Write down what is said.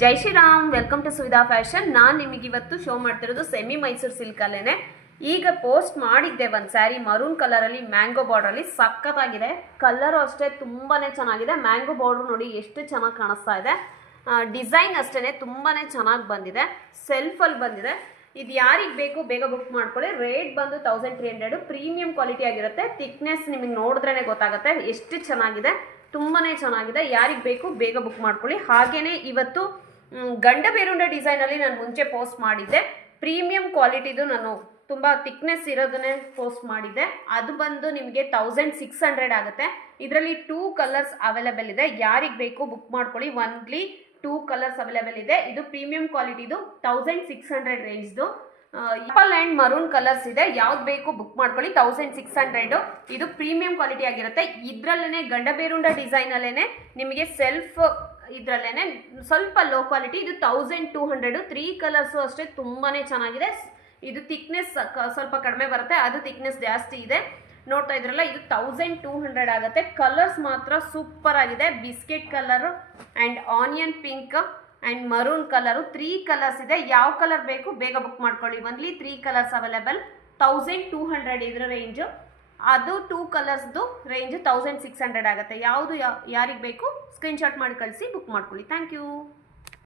Jai Shriram, welcome to Suvidha fashion. ನಾನು ನಿಮಗೆ ಇವತ್ತು ಶೋ ಮಾಡ್ತಿರೋದು ಸೆಮಿ ಮೈಸೂರು ಸಿಲ್ಕಲ್ಲೇನೆ. ಈಗ ಪೋಸ್ಟ್ ಮಾಡಿದ್ದೆ ಒಂದು ಸ್ಯಾರಿ ಮರೂನ್ ಕಲರಲ್ಲಿ ಮ್ಯಾಂಗೋ ಬಾರ್ಡ್ರಲ್ಲಿ, ಸಖತ್ತಾಗಿದೆ. ಕಲರು ಅಷ್ಟೇ ತುಂಬಾ ಚೆನ್ನಾಗಿದೆ. ಮ್ಯಾಂಗೋ ಬಾರ್ಡ್ರು ನೋಡಿ ಎಷ್ಟು ಚೆನ್ನಾಗಿ ಕಾಣಿಸ್ತಾ ಇದೆ. ಡಿಸೈನ್ ಅಷ್ಟೇ ತುಂಬಾ ಚೆನ್ನಾಗಿ ಬಂದಿದೆ, ಸೆಲ್ಫಲ್ಲಿ ಬಂದಿದೆ. ಇದು ಯಾರಿಗೆ ಬೇಕು ಬೇಗ ಬುಕ್ ಮಾಡ್ಕೊಳ್ಳಿ. ರೇಟ್ ಬಂದು 1300, ಪ್ರೀಮಿಯಂ ಕ್ವಾಲಿಟಿ ಆಗಿರುತ್ತೆ. ಥಿಕ್ನೆಸ್ ನಿಮಗೆ ನೋಡಿದ್ರೇ ಗೊತ್ತಾಗುತ್ತೆ ಎಷ್ಟು ಚೆನ್ನಾಗಿದೆ, ತುಂಬಾ ಚೆನ್ನಾಗಿದೆ. ಯಾರಿಗೆ ಬೇಕು ಬೇಗ ಬುಕ್ ಮಾಡ್ಕೊಳ್ಳಿ. ಹಾಗೇನೆ ಇವತ್ತು ಗಂಡ ಬೇರುಂಡ ಡಿಸೈನಲ್ಲಿ ನಾನು ಮುಂಚೆ ಪೋಸ್ಟ್ ಮಾಡಿದ್ದೆ. ಪ್ರೀಮಿಯಂ ಕ್ವಾಲಿಟಿದು ನಾನು ತುಂಬ ಥಿಕ್ನೆಸ್ ಇರೋದನ್ನೇ ಪೋಸ್ಟ್ ಮಾಡಿದ್ದೆ. ಅದು ಬಂದು ನಿಮಗೆ 1600 ಆಗುತ್ತೆ. ಇದರಲ್ಲಿ 2 ಕಲರ್ಸ್ ಅವೈಲೇಬಲ್ ಇದೆ. ಯಾರಿಗೆ ಬೇಕು ಬುಕ್ ಮಾಡ್ಕೊಳ್ಳಿ. ಒನ್ಲಿ 2 ಕಲರ್ಸ್ ಅವೈಲೇಬಲ್ ಇದೆ. ಇದು ಪ್ರೀಮಿಯಂ ಕ್ವಾಲಿಟಿದು 1600 ರೇಂಜ್ದು ಪರ್ಪಲ್ ಆ್ಯಂಡ್ ಮರೂನ್ ಕಲರ್ಸ್ ಇದೆ. ಯಾವ್ದು ಬೇಕು ಬುಕ್ ಮಾಡ್ಕೊಳ್ಳಿ. 1600 ಇದು ಪ್ರೀಮಿಯಂ ಕ್ವಾಲಿಟಿ ಆಗಿರುತ್ತೆ. ಇದರಲ್ಲೇ ಗಂಡ ಬೇರುಂಡ ಡಿಸೈನಲ್ಲೇ ನಿಮಗೆ ಸೆಲ್ಫ್ ಇದರಲ್ಲೇ ಸ್ವಲ್ಪ ಲೋ ಕ್ವಾಲಿಟಿ. ಇದು 1200. 3 ಕಲರ್ಸು ಅಷ್ಟೇ ತುಂಬಾ ಚೆನ್ನಾಗಿದೆ. ಇದು ಥಿಕ್ನೆಸ್ ಸ್ವಲ್ಪ ಕಡಿಮೆ ಬರುತ್ತೆ, ಅದು ಥಿಕ್ನೆಸ್ ಜಾಸ್ತಿ ಇದೆ. ನೋಡ್ತಾ ಇದ್ರಲ್ಲ, ಇದು 1200 ಆಗುತ್ತೆ. ಕಲರ್ಸ್ ಮಾತ್ರ ಸೂಪರ್ ಆಗಿದೆ. Biscuit colour and onion pink and maroon colour, 3 colours ಇದೆ. ಯಾವ ಕಲರ್ ಬೇಕು ಬೇಗ ಬುಕ್ ಮಾಡ್ಕೊಳ್ಳಿ. Only 3 colours available. 1200 ಇದರ ರೇಂಜು. ಅದು 2 ಕಲರ್ಸ್ದು ರೇಂಜ್ 1600 ಆಗುತ್ತೆ. ಯಾವುದು ಯಾರಿಗೆ ಬೇಕು ಸ್ಕ್ರೀನ್ಶಾಟ್ ಮಾಡಿ ಕಳಿಸಿ ಬುಕ್ ಮಾಡ್ಕೊಳ್ಳಿ. Thank you.